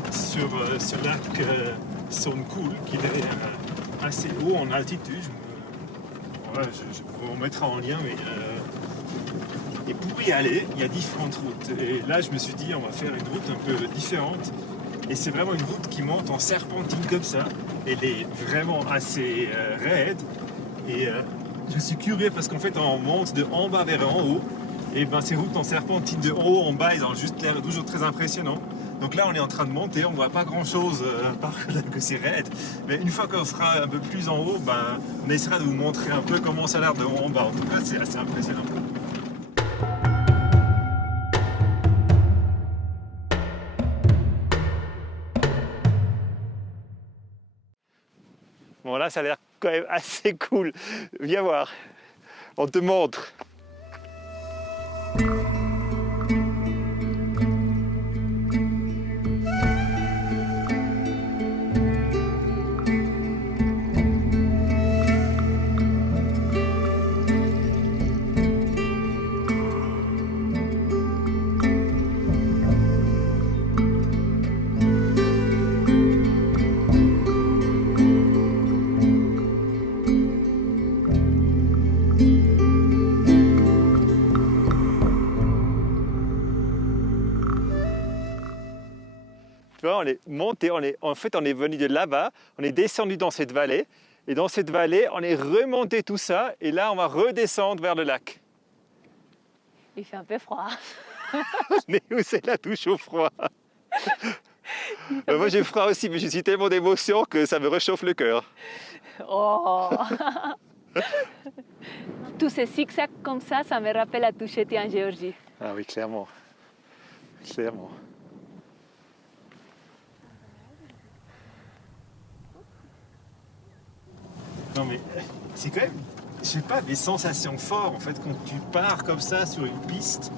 monte sur ce lac Sonnecool, qui est assez haut en altitude. Je vous mettrai en lien, mais et pour y aller, il y a différentes routes. Et là, je me suis dit, on va faire une route un peu différente. Et c'est vraiment une route qui monte en serpentine comme ça. Elle est vraiment assez raide. Et je suis curieux parce qu'en fait, on monte de en bas vers en haut. Et ben, ces routes en serpentine de en haut en bas, ils ont juste l'air toujours très impressionnants. Donc là, on est en train de monter, on voit pas grand chose à part que c'est raide. Mais une fois qu'on sera un peu plus en haut, ben, on essaiera de vous montrer un peu comment ça a l'air de haut en bas. En tout cas, c'est assez impressionnant. Bon, là, ça a l'air quand même assez cool. Viens voir, on te montre. Tu vois, on est monté, on est venu de là-bas, on est descendu dans cette vallée, et dans cette vallée, on est remonté tout ça, et là, on va redescendre vers le lac. Il fait un peu froid. Mais où c'est la touche au froid? Moi, j'ai froid aussi, mais je suis tellement d'émotion que ça me réchauffe le cœur. Oh. Tous ces zigzags comme ça me rappelle à Touchetti en Géorgie. Ah oui, clairement. Clairement. Non mais c'est quand même, je sais pas, des sensations fortes en fait quand tu pars comme ça sur une piste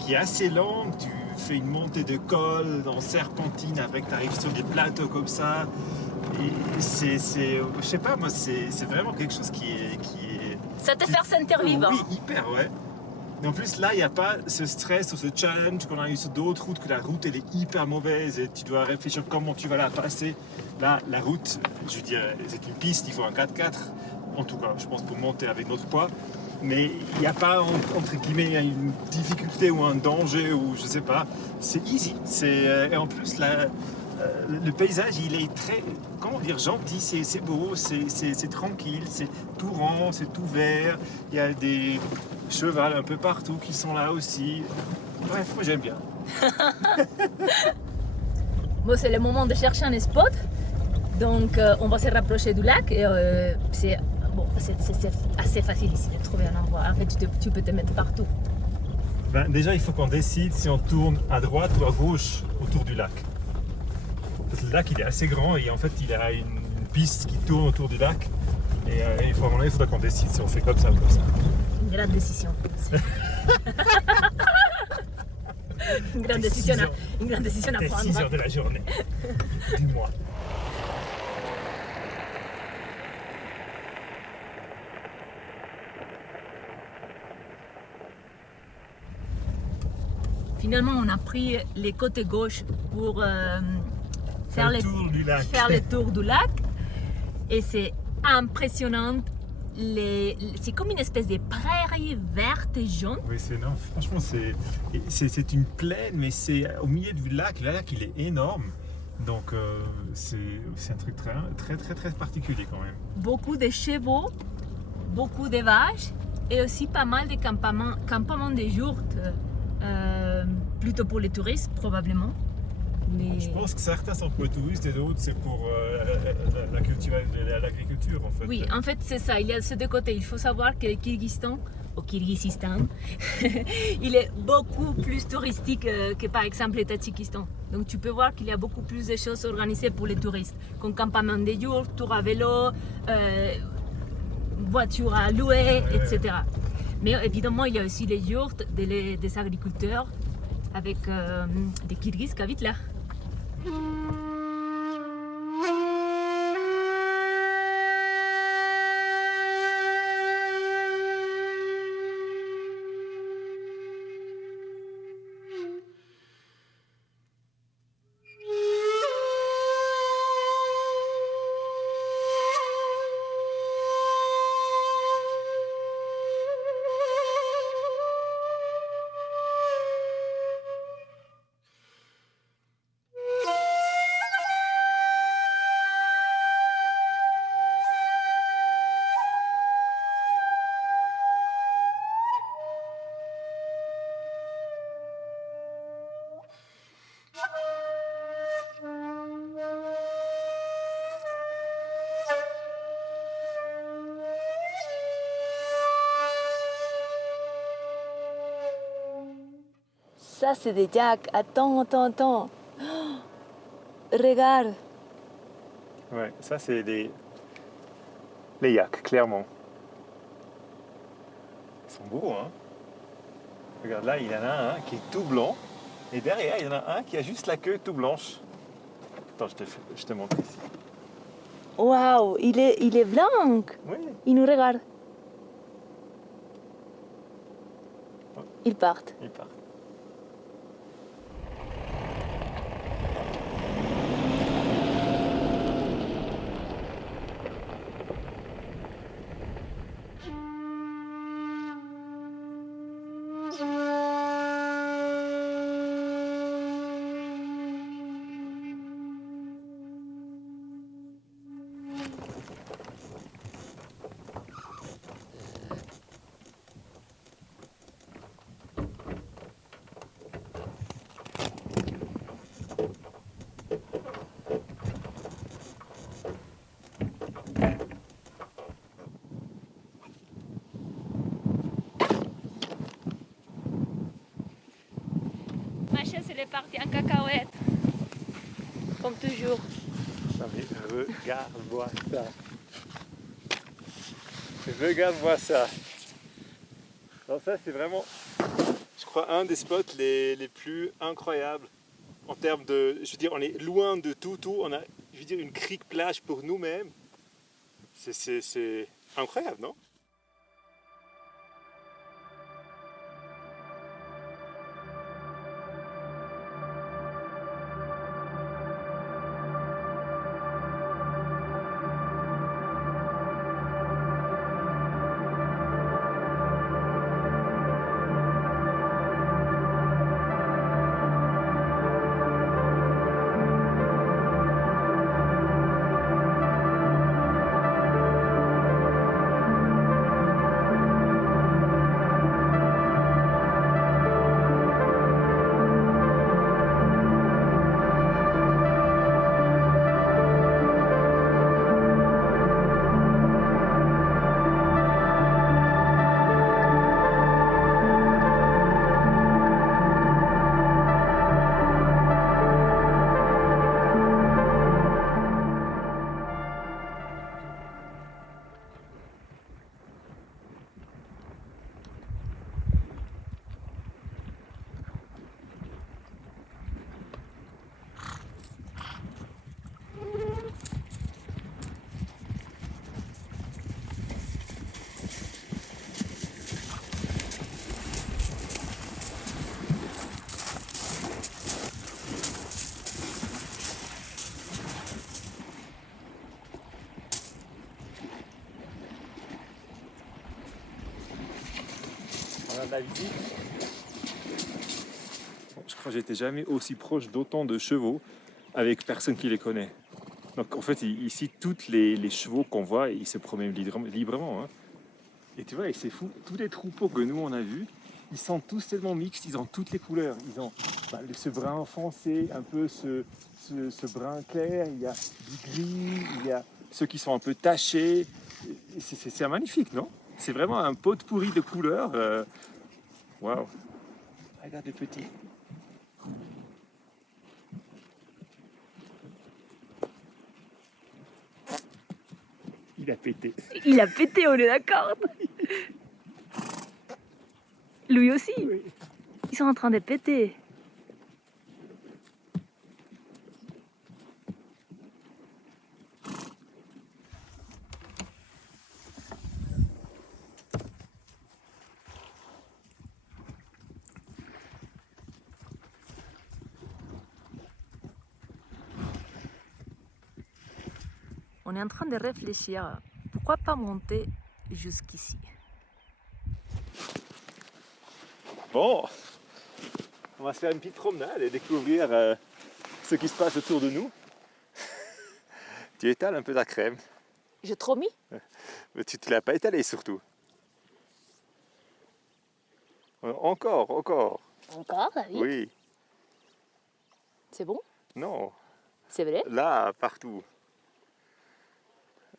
qui est assez longue, tu fais une montée de col en serpentine, après que tu arrives sur des plateaux comme ça. Et je sais pas, moi c'est vraiment quelque chose qui est... Ça te fait sentir vivant. Oui, hyper, ouais. Et en plus, là, il n'y a pas ce stress ou ce challenge qu'on a eu sur d'autres routes, que la route, elle est hyper mauvaise et tu dois réfléchir comment tu vas la passer. Là, la route, je veux dire, c'est une piste, il faut un 4x4, en tout cas, je pense, pour monter avec notre poids. Mais il n'y a pas, entre guillemets, une difficulté ou un danger, ou je sais pas. C'est easy. Et en plus, le paysage, il est très, comment dire, gentil, c'est beau, c'est tranquille, c'est tout rond, c'est tout vert. Il y a des chevals un peu partout qui sont là aussi. Bref, moi j'aime bien. Bon, c'est le moment de chercher un spot. Donc, on va se rapprocher du lac. Et, c'est assez facile ici de trouver un endroit. En fait, tu peux te mettre partout. Ben, déjà, il faut qu'on décide si on tourne à droite ou à gauche autour du lac. Parce que le lac, il est assez grand et en fait, il a une piste qui tourne autour du lac. Et il faudra qu'on décide si on fait comme ça ou comme ça. Une grande décision. Une grande décision à prendre. 6 heures de la journée. Du mois. Finalement, on a pris les côtés gauche pour faire le tour du lac. Et c'est impressionnant. C'est comme une espèce de prairie verte et jaune. Oui, non, franchement, c'est une plaine, mais c'est au milieu du lac. Le lac, il est énorme. Donc, c'est un truc très particulier quand même. Beaucoup de chevaux, beaucoup de vaches et aussi pas mal de campements de yourtes. Plutôt pour les touristes, probablement. Mais... Je pense que certains sont pour les touristes et d'autres c'est pour l'agriculture en fait. Oui, en fait c'est ça, il y a ces deux côtés. Il faut savoir que le Kyrgyzstan, il est beaucoup plus touristique que par exemple le Tadjikistan. Donc tu peux voir qu'il y a beaucoup plus de choses organisées pour les touristes, comme campement de yourtes, tour à vélo, voitures à louer, etc. Mais évidemment, il y a aussi les yourtes des agriculteurs avec des Kirghizes qui habitent là. Ça, c'est des yaks. Attends. Oh, regarde. Ouais, ça c'est les yaks, clairement. Ils sont beaux, hein. Regarde là, il y en a un qui est tout blanc. Et derrière, il y en a un qui a juste la queue tout blanche. Attends, je te montre ici. Waouh, il est blanc. Oui. Il nous regarde. Ils partent. Il part. Ma chaise, elle est partie en cacahuète. Comme toujours. Non mais regarde-moi ça. Regarde-moi ça. Alors ça c'est vraiment, je crois, un des spots les plus incroyables en termes de, je veux dire, on est loin de tout, on a, je veux dire, une crique plage pour nous-mêmes. C'est incroyable, non? On a de la visite. Bon, je crois que j'étais jamais aussi proche d'autant de chevaux avec personne qui les connaît. Donc en fait ici tous les chevaux qu'on voit ils se promènent librement. Hein. Et tu vois, et c'est fou, tous les troupeaux que nous on a vus, ils sont tous tellement mixtes, ils ont toutes les couleurs. Ils ont ce brun foncé, un peu ce brun clair, il y a du gris, il y a ceux qui sont un peu tachés. C'est magnifique, non? C'est vraiment un pot de pourri de couleurs. Waouh! Regarde les petits. Il a pété. Il a pété, on est d'accord. Lui aussi. Oui. Ils sont en train de péter. On est en train de réfléchir. Pourquoi pas monter jusqu'ici? Bon, on va se faire une petite promenade et découvrir ce qui se passe autour de nous. Tu étales un peu ta crème. J'ai trop mis? Mais tu ne te l'as pas étalée surtout. Encore. Encore, David? Oui. C'est bon? Non. C'est vrai? Là, partout.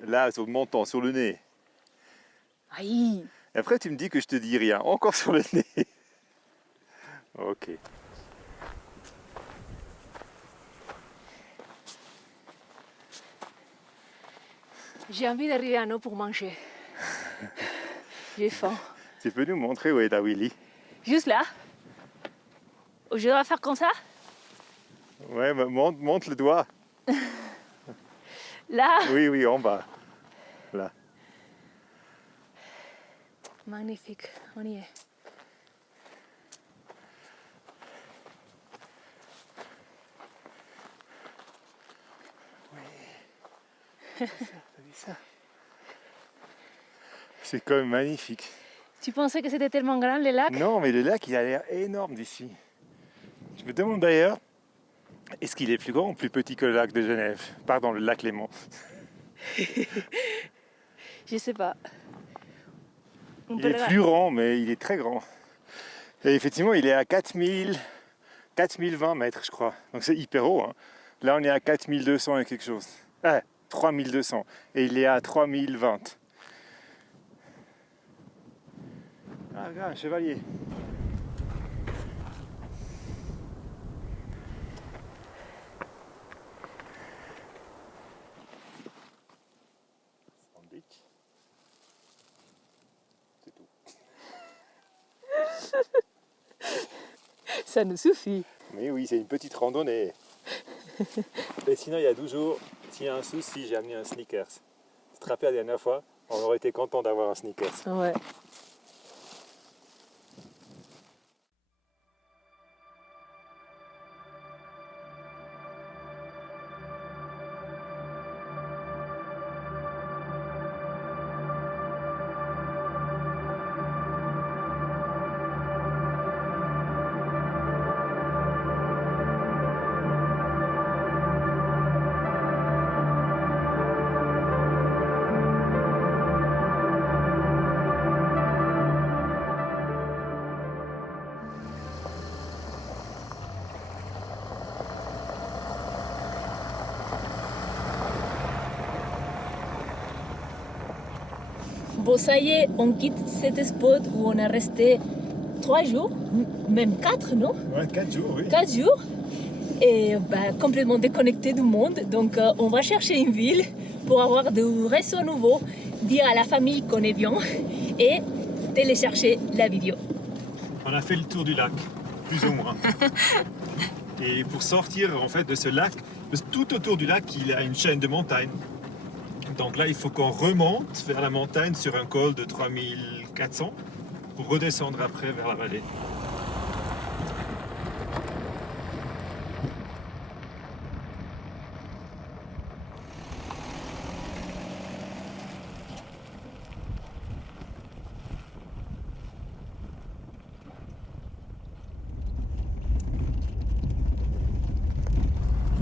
Là, sur le menton, sur le nez. Aïe! Et après, tu me dis que je te dis rien. Encore sur le nez. Ok. J'ai envie d'arriver à Nau pour manger. J'ai faim. Tu peux nous montrer où est ta Willy? Juste là. Je dois faire comme ça? Ouais, mais monte le doigt. Là? Oui, en bas. Là. Magnifique, on y est. Oui. T'as vu ça? C'est quand même magnifique. Tu pensais que c'était tellement grand le lac? Non, mais le lac, il a l'air énorme d'ici. Je me demande d'ailleurs, est-ce qu'il est plus grand ou plus petit que le lac de Genève? Pardon, le lac Léman. Je sais pas. Il est plus grand, mais il est très grand. Et effectivement, il est à 4020 mètres, je crois. Donc c'est hyper haut. Hein. Là, on est à 4200 et quelque chose. 3200. Et il est à 3020. Ah, regarde, un chevalier. C'est tout. Ça nous suffit. Mais oui, c'est une petite randonnée. Et sinon, il y a 12 jours, s'il y a un souci, j'ai amené un Snickers. Tu te rappelles la dernière fois, on aurait été content d'avoir un Snickers. Ouais. Bon, ça y est, on quitte cet spot où on est resté 3 jours, même 4, non? Ouais, 4 jours, oui. 4 jours. Et complètement déconnecté du monde. Donc, on va chercher une ville pour avoir du réseau nouveau, dire à la famille qu'on est bien et télécharger la vidéo. On a fait le tour du lac, plus ou moins. Et pour sortir en fait de ce lac, tout autour du lac, il y a une chaîne de montagnes. Donc là, il faut qu'on remonte vers la montagne sur un col de 3400 pour redescendre après vers la vallée.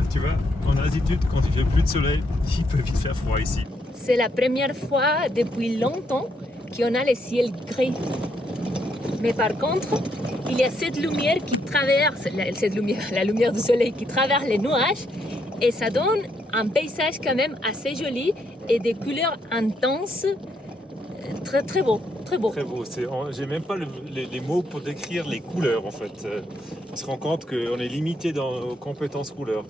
Tu vois, en altitude, quand il fait plus de soleil, il peut vite faire froid ici. C'est la première fois depuis longtemps qu'on a le ciel gris. Mais par contre, il y a cette lumière qui traverse, la lumière du soleil qui traverse les nuages et ça donne un paysage quand même assez joli et des couleurs intenses, très très beau. Très beau. Très beau. J'ai même pas les mots pour décrire les couleurs en fait. On se rend compte qu'on est limité dans nos compétences couleurs.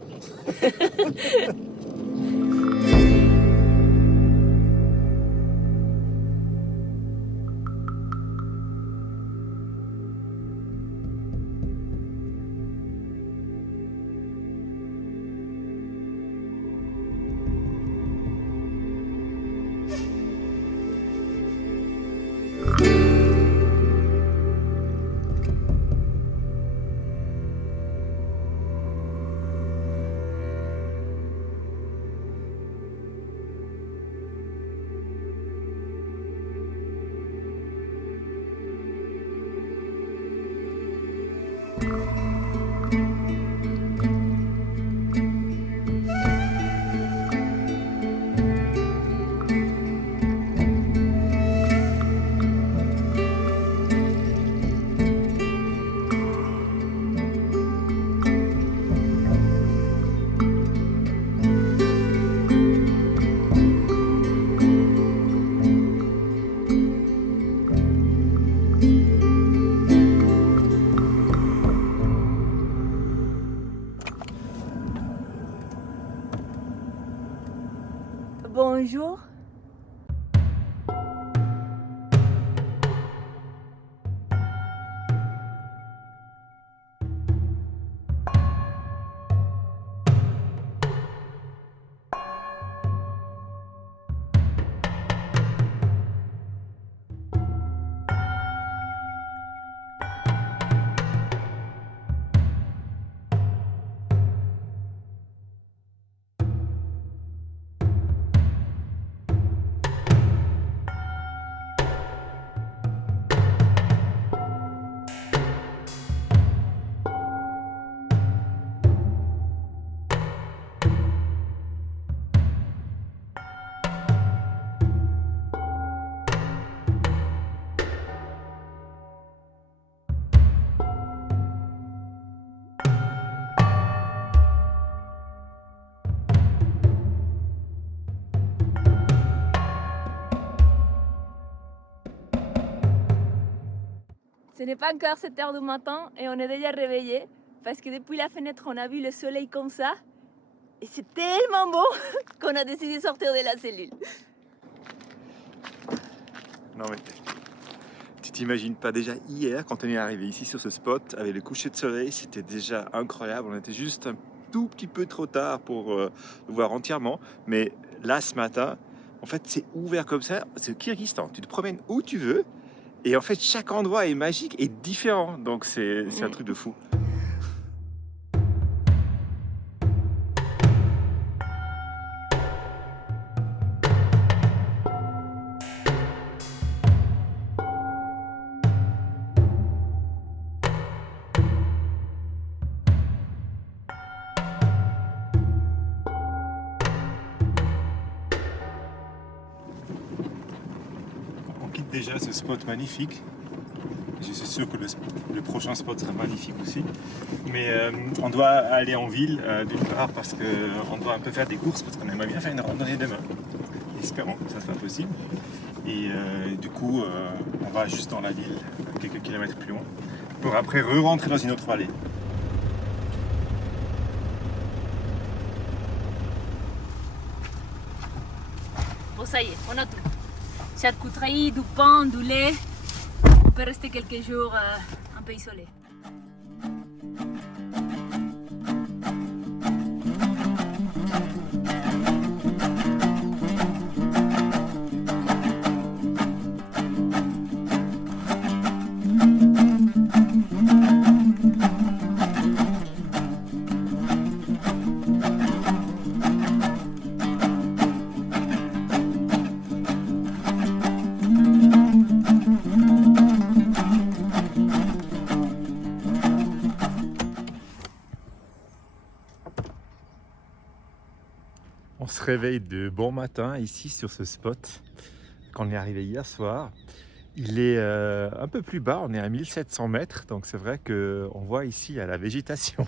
Bonjour, n'est pas encore 7 heures du matin et on est déjà réveillés parce que depuis la fenêtre, on a vu le soleil comme ça. Et c'est tellement beau qu'on a décidé de sortir de la cellule. Non mais tu t'imagines pas, déjà hier quand on est arrivé ici sur ce spot avec le coucher de soleil, c'était déjà incroyable. On était juste un tout petit peu trop tard pour le voir entièrement, mais là ce matin, en fait c'est ouvert comme ça. C'est le Kyrgyzstan, tu te promènes où tu veux et en fait chaque endroit est magique et différent, donc c'est un truc de fou. On quitte déjà ce spot magnifique. Je suis sûr que le prochain spot sera magnifique aussi. Mais on doit aller en ville d'une part parce qu'on doit un peu faire des courses parce qu'on aimerait bien faire une randonnée demain. Espérons que ça soit possible. Et du coup, on va juste dans la ville, quelques kilomètres plus loin, pour après re-rentrer dans une autre vallée. Bon, ça y est, on a tout. Charcuterie, du pain, du lait. On peut rester quelques jours un peu isolé. On se réveille de bon matin ici sur ce spot quand on est arrivé hier soir. Il est un peu plus bas, on est à 1700 mètres, donc c'est vrai qu'on voit ici il y a la végétation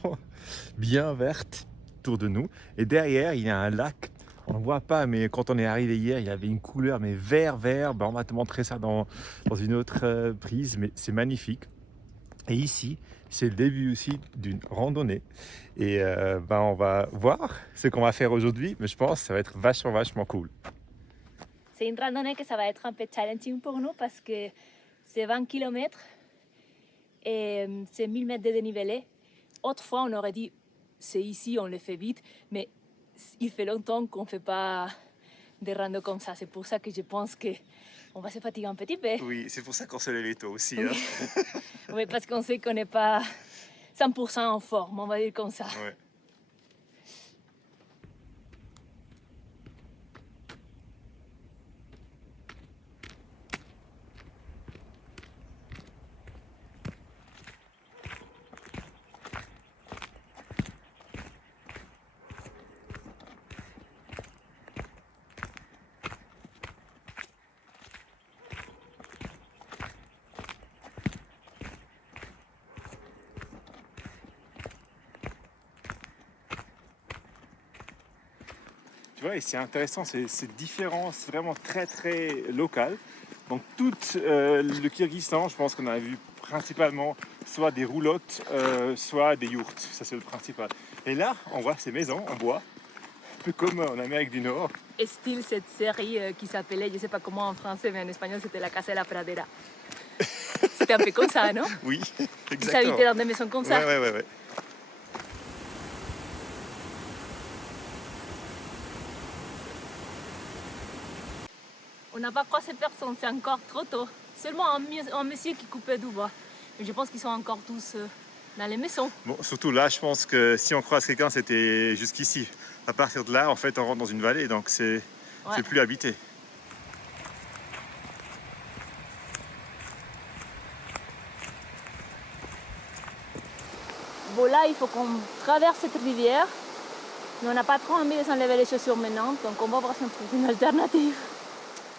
bien verte autour de nous. Et derrière, il y a un lac, on ne le voit pas, mais quand on est arrivé hier, il y avait une couleur mais vert. Ben, on va te montrer ça dans une autre prise, mais c'est magnifique. Et ici, c'est le début aussi d'une randonnée. Et ben on va voir ce qu'on va faire aujourd'hui, mais je pense que ça va être vachement cool. C'est une randonnée que ça va être un peu challenging pour nous parce que c'est 20 km et c'est 1000 mètres de dénivelé. Autrefois, on aurait dit c'est ici, on le fait vite, mais il fait longtemps qu'on ne fait pas des randos comme ça. C'est pour ça que je pense qu'on va se fatiguer un petit peu. Oui, c'est pour ça qu'on se lève tôt aussi. Oui, Hein. oui, parce qu'on sait qu'on n'est pas 100% en forme, on va dire comme ça. Ouais. Tu vois, et c'est intéressant, c'est différent, c'est vraiment très local. Donc tout le Kyrgyzstan, je pense qu'on a vu principalement soit des roulottes, soit des yourtes, ça c'est le principal. Et là, on voit ces maisons en bois, un peu comme en Amérique du Nord. Et style cette série qui s'appelait, je ne sais pas comment en français, mais en espagnol c'était La Casa de la Pradera. C'était un peu comme ça, non? Oui, Vous exactement. habitez dans des maisons comme ça? Ouais. On n'a pas croisé personne, c'est encore trop tôt. Seulement un monsieur qui coupait du bois. Mais je pense qu'ils sont encore tous dans les maisons. Bon, surtout là, je pense que si on croise quelqu'un, c'était jusqu'ici. À partir de là, en fait, on rentre dans une vallée, donc c'est plus habité. Bon, là, il faut qu'on traverse cette rivière. Mais on n'a pas trop envie de s'enlever les chaussures maintenant, donc on va voir si on trouve une alternative.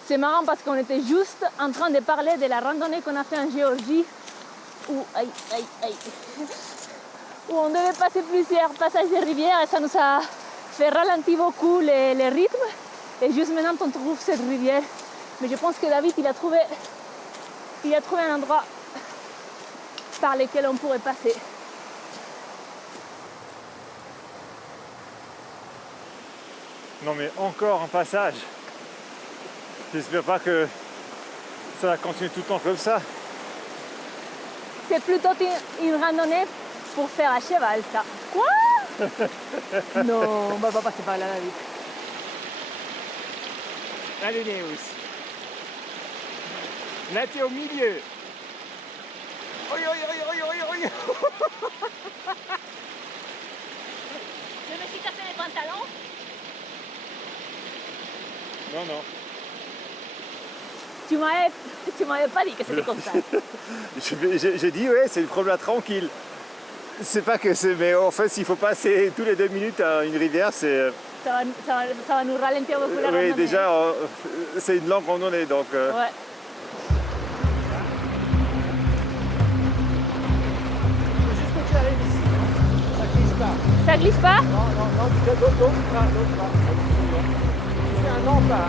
C'est marrant parce qu'on était juste en train de parler de la randonnée qu'on a fait en Géorgie où on devait passer plusieurs passages de rivière et ça nous a fait ralentir beaucoup les rythmes. Et juste maintenant on trouve cette rivière. Mais je pense que David il a trouvé un endroit par lesquels on pourrait passer. Non mais encore un passage. J'espère pas que ça va continuer tout le temps comme ça. C'est plutôt une randonnée pour faire à cheval, ça. Quoi? Non, on va pas passer par là, la vie. Allez Néus. Là t'es au milieu. Oi, oi, oi, oi, oi, oi. Je me suis cassé les pantalons. Non, non. Tu m'avais pas dit que c'était comme ça. J'ai dit ouais, c'est une promenade tranquille. C'est pas que c'est, mais en fait s'il faut passer tous les 2 minutes à une rivière, c'est... Ça va nous ralentir beaucoup la randonnée. Oui, déjà c'est une longue randonnée donc... Ouais. Juste que tu arrives ici, ça glisse pas. Ça glisse pas? Non, non, non, l'autre pas. C'est un non pas.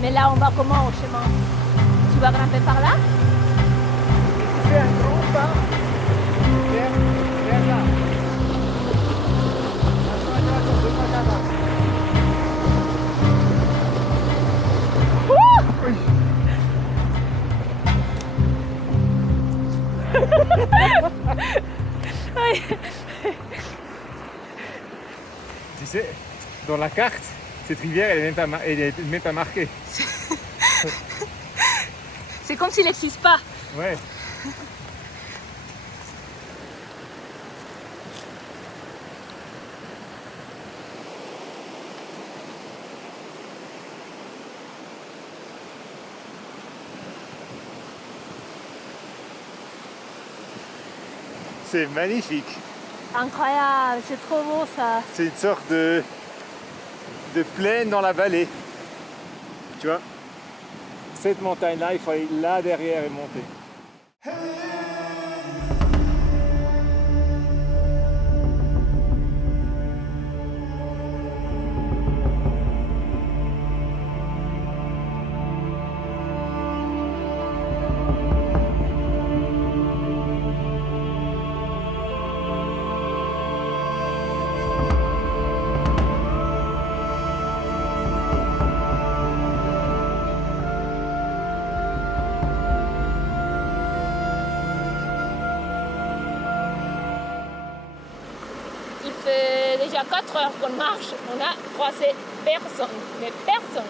Mais là, on va comment au chemin? Tu vas grimper par là? Tu fais un grand pas vers là. Attention, 2 pas d'avance. Oui. Tu sais, dans la carte, cette rivière, elle est même pas marquée. C'est comme s'il n'existe pas. Ouais. C'est magnifique. Incroyable, c'est trop beau ça. C'est une sorte de plaine dans la vallée. Tu vois, cette montagne-là, il faut aller là derrière et monter. Il fait déjà 4 heures qu'on marche, on a croisé personne, mais personne.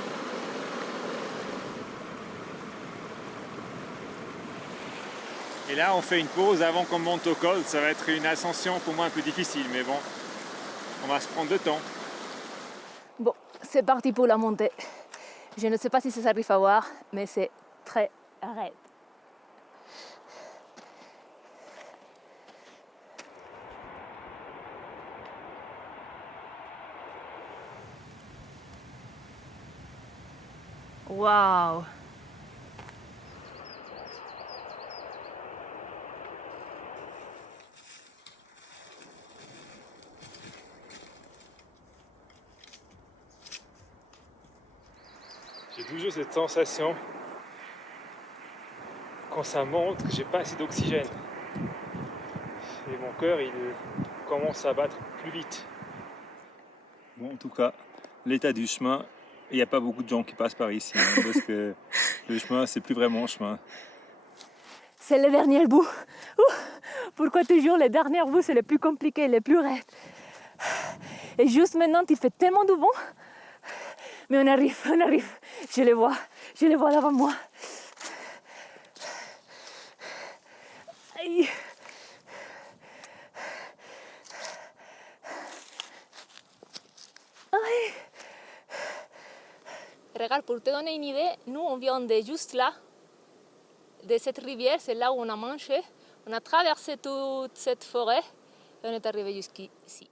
Et là, on fait une pause avant qu'on monte au col. Ça va être une ascension pour moi un peu difficile, mais bon, on va se prendre le temps. Bon, c'est parti pour la montée. Je ne sais pas si ça s'arrive à voir, mais c'est très raide. Waouh! J'ai toujours cette sensation quand ça monte que j'ai pas assez d'oxygène. Et mon cœur il commence à battre plus vite. Bon, en tout cas, l'état du chemin, il n'y a pas beaucoup de gens qui passent par ici, hein, parce que le chemin c'est plus vraiment un chemin. C'est le dernier bout. Ouh, pourquoi toujours les derniers bouts c'est les plus compliqués, les plus raides. Et juste maintenant il fait tellement de vent. Mais on arrive. Je les vois là devant moi. Aïe. Aïe. Regarde, pour te donner une idée, nous on vient de juste là, de cette rivière, c'est là où on a mangé. On a traversé toute cette forêt et on est arrivé jusqu'ici.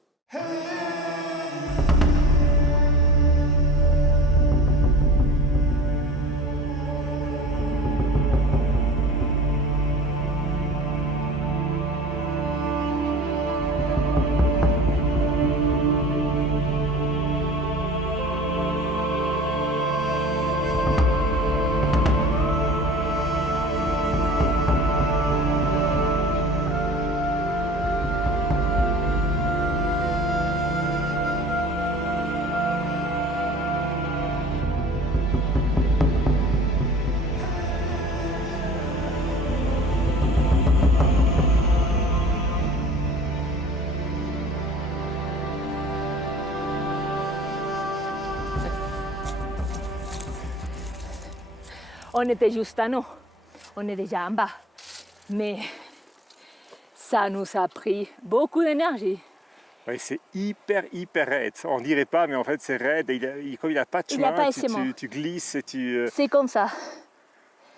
On était juste à nous, on est déjà en bas, mais ça nous a pris beaucoup d'énergie. Ouais, c'est hyper raide. On dirait pas, mais en fait c'est raide. Comme il n'a pas de chemin, tu glisses et tu... C'est comme ça.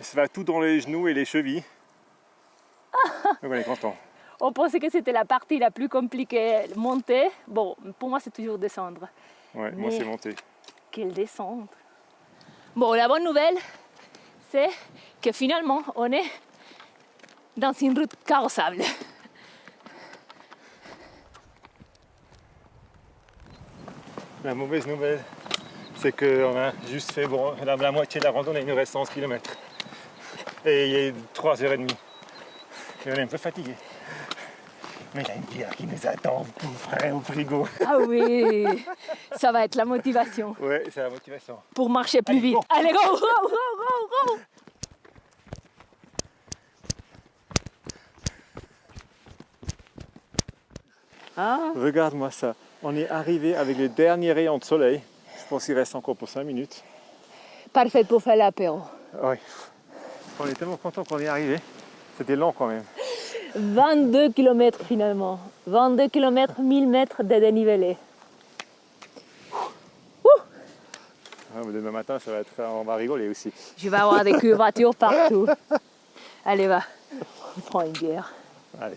Ça va tout dans les genoux et les chevilles. Donc on est content. On pensait que c'était la partie la plus compliquée, monter. Bon, pour moi c'est toujours descendre. Ouais, moi c'est monter. Quelle descente. Bon, la bonne nouvelle, c'est que finalement on est dans une route carrossable. La mauvaise nouvelle, c'est qu'on a juste fait la moitié de la randonnée, il nous reste 11 km. Et il est 3h30. Et on est un peu fatigué. Mais il y a une bière qui nous attend tout frais au frigo. Ah oui, ça va être la motivation. Ouais, c'est la motivation. Pour marcher plus vite. Go. Allez, go, go, go, go, go. Ah. Regarde-moi ça. On est arrivé avec les derniers rayons de soleil. Je pense qu'il reste encore pour 5 minutes. Parfait pour faire l'apéro. Oui. On est tellement content qu'on est arrivé. C'était long quand même. 22 km finalement. 22 km, 1000 mètres de dénivelé. Demain matin, ça va être, on va rigoler aussi. Je vais avoir des curvatures partout. Allez, va. On prend une bière. Allez.